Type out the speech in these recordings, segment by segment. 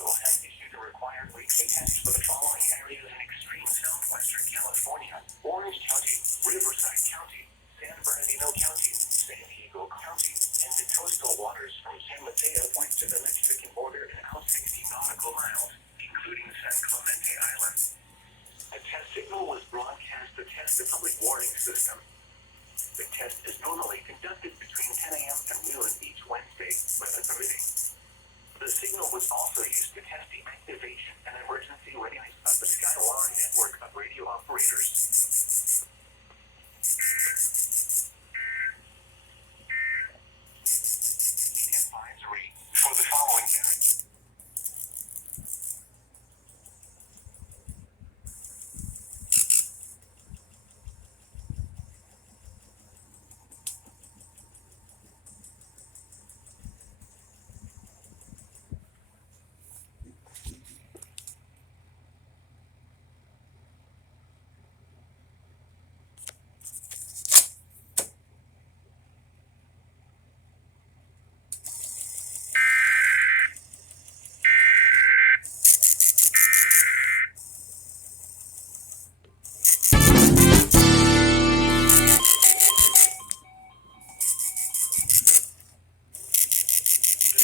Diego has issued a required weekly test for the following areas in extreme southwestern California: Orange County, Riverside County, San Bernardino County, San Diego County, and the coastal waters from San Mateo Point to the Mexican border and out 60 nautical miles, including San Clemente Island. A test signal was broadcast to test the public warning system. The test is normally conducted between 10 a.m. and noon each Wednesday, weather permitting. The signal was also used to test the activation and emergency readiness of the Skywire network of radio operators. Advisory for the following areas.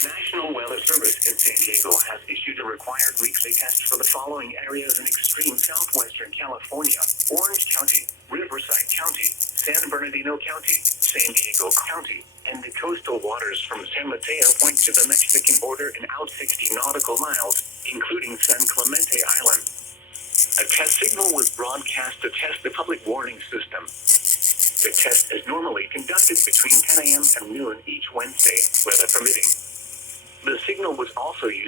National Weather Service in San Diego has issued a required weekly test for the following areas in extreme southwestern California: Orange County, Riverside County, San Bernardino County, San Diego County, and the coastal waters from San Mateo Point to the Mexican border and out 60 nautical miles, including San Clemente Island. A test signal was broadcast to test the public warning system. The test is normally conducted between 10 a.m. and noon each Wednesday, weather permitting. The signal was also used